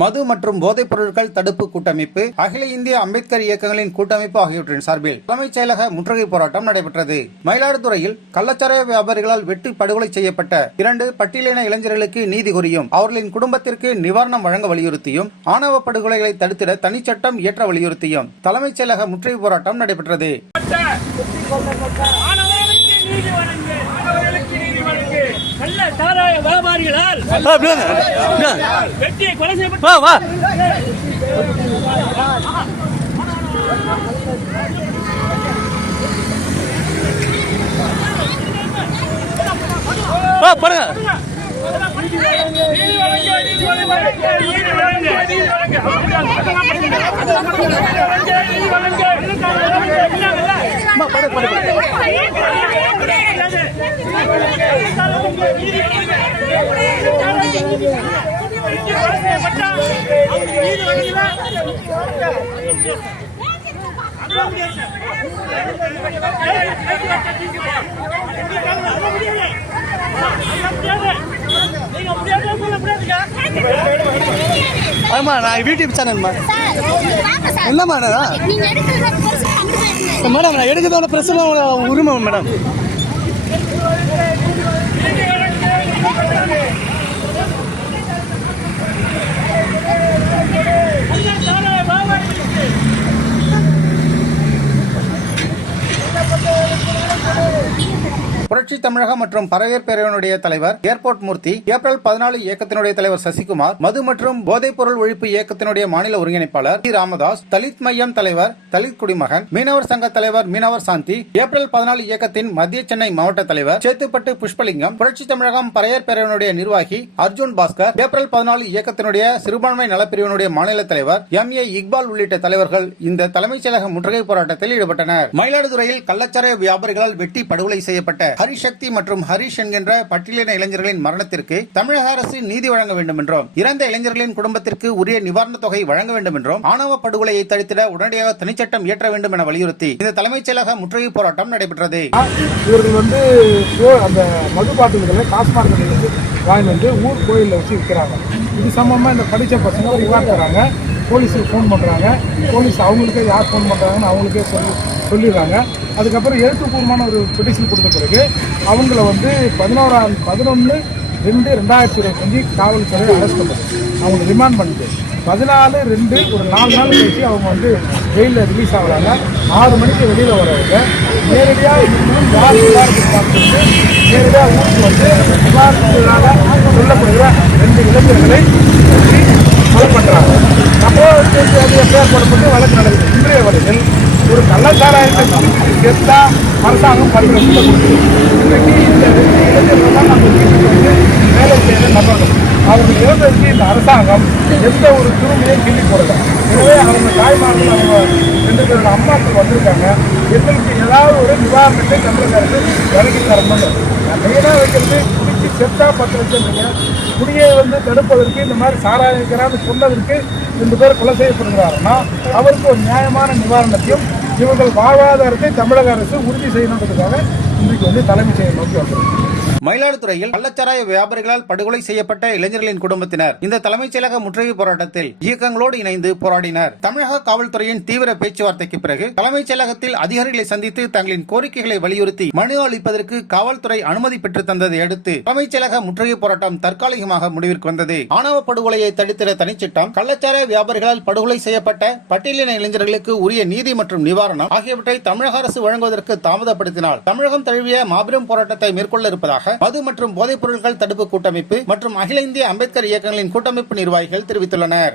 மது மற்றும் போதைப் பொருட்கள் தடுப்பு கூட்டமைப்பு அகில இந்திய அம்பேத்கர் இயக்கங்களின் கூட்டமைப்பு ஆகியவற்றின் சார்பில் தலைமைச் செயலக முற்றுகை போராட்டம் நடைபெற்றது. மயிலாடுதுறையில் கள்ளச்சாராய வியாபாரிகளால் வெட்டி படுகொலை செய்யப்பட்ட இரண்டு பட்டியலின இளைஞர்களுக்கு நீதி கோரியும் அவர்களின் குடும்பத்திற்கு நிவாரணம் வழங்க வலியுறுத்தியும் ஆணவ படுகொலைகளை தடுத்திட தனிச்சட்டம் இயற்ற வலியுறுத்தியும் தலைமைச் செயலக முற்றுகை போராட்டம் நடைபெற்றது மாணவர்களுக்கு நீதி வழங்கு மாணவர்களுக்கு நீதி வழங்கு கள்ள சாராய வியாபாரிகளால் வெட்டியை கொலை செய்யப்பட்ட வா வா. வா பாருங்க நீதி வழங்கு ஆமா நான் யூடியூப் சேனல்மா என்ன போயிருங்க மேடம் நான் எடுக்கிறதோட பிரச்சனை உரிமை மேடம் கள்ள சாராய வியாபாரிகளுக்கு புரட்சி தமிழகம் மற்றும் பறையர் பேரவையினுடைய தலைவர் ஏர்போர்ட் மூர்த்தி ஏப்ரல் பதினாலு இயக்கத்தினுடைய தலைவர் சசிகுமார் மது மற்றும் போதைப் பொருள் ஒழிப்பு இயக்கத்தினுடைய மாநில ஒருங்கிணைப்பாளர் டி. ராமதாஸ் தலித் மையம் தலைவர் தலித் குடிமகன் மீனவர் சங்க தலைவர் மீனவர் சாந்தி ஏப்ரல் பதினாலு இயக்கத்தின் மத்திய சென்னை மாவட்ட தலைவர் சேத்துப்பட்டு புஷ்பலிங்கம் புரட்சி தமிழகம் பறையர் பேரவையினுடைய நிர்வாகி அர்ஜுன் பாஸ்கர் ஏப்ரல் பதினாலு இயக்கத்தினுடைய சிறுபான்மை நலப்பிரிவினுடைய மாநில தலைவர் எம். ஏ. இக்பால் உள்ளிட்ட தலைவர்கள் இந்த தலைமைச் செயலக முற்றுகை போராட்டத்தில் ஈடுபட்டனர். மயிலாடுதுறையில் கள்ளச்சாராய வியாபாரிகளால் வெட்டி படுகொலை செய்யப்பட்ட ஹரிசக்தி மற்றும் ஹரிஷ் என்கின்ற பட்டியலின இளைஞர்களின் மரணத்திற்கு தமிழக அரசு நீதி வழங்க வேண்டும் என்றும் இறந்த இளைஞர்களின் குடும்பத்திற்கு உரிய நிவாரணத் தொகை வழங்க வேண்டும் என்றும் ஆணவ படுகொலையை தடுத்திட உடனடியாக தனிச்சட்டம் இயற்ற வேண்டும் என வலியுறுத்தி இந்த தலைமைச் செயலக முற்றுகை போராட்டம் நடைபெற்றது. இவர்கள் வந்து அந்த மது பாட்டில்களை டாஸ்மாக் வாங்கிட்டு வந்து ஊர் கோயிலில் வச்சு விற்கிறாங்க இது சம்பந்தமாக இந்த படித்த பசங்க ரிவார்ட் போலீஸுக்கு ஃபோன் பண்ணுறாங்க போலீஸ் அவங்களுக்கே யார் ஃபோன் பண்ணுறாங்கன்னு அவங்களுக்கே சொல்லி சொல்லிடுறாங்க. அதுக்கப்புறம் எழுத்துப்பூர்வமான ஒரு பெட்டிஷன் கொடுத்த பிறகு அவங்கள வந்து பதினோராம் பதினொன்று ரெண்டு ரெண்டாயிரத்தி இருபத்தஞ்சு காவல்துறை அரெஸ்ட் பண்ணுது. அவங்க ரிமாண்ட் பண்ணிட்டு பதினாலு ரெண்டு ஒரு நாலு நாள் கழிச்சு அவங்க வந்து ஜெயிலில் ரிலீஸ் ஆகிறாங்க. ஆறு மணிக்கு வெளியில் வரவங்க நேரடியாக இன்னும் யார் பார்த்துட்டு நேரடியாக ஊருக்கு வந்து நிவாரணத்துக்காக சொல்லப்படுகிற ரெண்டு இளைஞர்களை அப்போ எஃப்ஐஆர் போடப்பட்டு வழக்கு நடந்தது இன்றைய வரையில் ஒரு கள்ளச்சாராயத்தை குடிச்சிட்டு செத்தா அரசாங்கம் பத்து லட்சத்தை கொடுக்குது. இன்றைக்கு இந்த ரெண்டு இளைஞர்கள் நம்ம வந்து வேலை செய்கிற நபர்கள். அவர்கள் இறந்ததுக்கு இந்த அரசாங்கம் எந்த ஒரு துருமையும் கிள்ளி போடல. எனவே அவங்க தாய்மார்கள் அவங்க ரெண்டு பேரோட அம்மாக்கள் வந்திருக்காங்க. எங்களுக்கு ஏதாவது ஒரு நிவாரணத்தை தமிழக அரசு இறங்கி தரணும்னு மெயினாக வைக்கிறது குடிச்சு செத்தா பத்து லட்சம் இல்லைங்க. குடியை வந்து தடுப்பதற்கு இந்த மாதிரி சாராயக்கிறான்னு சொன்னதற்கு ரெண்டு பேர் கொலை செய்யப்படுகிறாருன்னா அவருக்கு ஒரு நியாயமான நிவாரணத்தையும் இவர்கள் வாழ்வாதாரத்தை தமிழக அரசு உறுதி செய்யணுன்றதுக்காக இன்றைக்கு வந்து தலைமைச் செயல் நோக்கி வந்திருக்கு மயிலாடுதுறையில் கள்ளச்சாராய வியாபாரிகளால் படுகொலை செய்யப்பட்ட இளைஞர்களின் குடும்பத்தினர். இந்த தலைமைச் செயலக முற்றுகை போராட்டத்தில் இயக்கங்களோடு இணைந்து போராடினர். தமிழக காவல்துறையின் தீவிர பேச்சுவார்த்தைக்கு பிறகு தலைமைச் செயலகத்தில் அதிகாரிகளை சந்தித்து தங்களின் கோரிக்கைகளை வலியுறுத்தி மனு அளிப்பதற்கு காவல்துறை அனுமதி பெற்று தந்ததை அடுத்து தலைமைச் செயலக முற்றுகை போராட்டம் தற்காலிகமாக முடிவிற்கு வந்தது. ஆணவ படுகொலையை தடுத்திட தனிச்சட்டம் கள்ளச்சாராய வியாபாரிகளால் படுகொலை செய்யப்பட்ட பட்டியலின இளைஞர்களுக்கு உரிய நீதி மற்றும் நிவாரணம் ஆகியவற்றை தமிழக அரசு வழங்குவதற்கு தாமதப்படுத்தினால் தமிழகம் தழுவிய மாபெரும் போராட்டத்தை மேற்கொள்ள இருப்பதாக மது மற்றும் போதைப் பொருட்கள் தடுப்பு கூட்டமைப்பு மற்றும் அகில இந்திய அம்பேத்கர் இயக்கங்களின் கூட்டமைப்பு நிர்வாகிகள் தெரிவித்துள்ளனர்.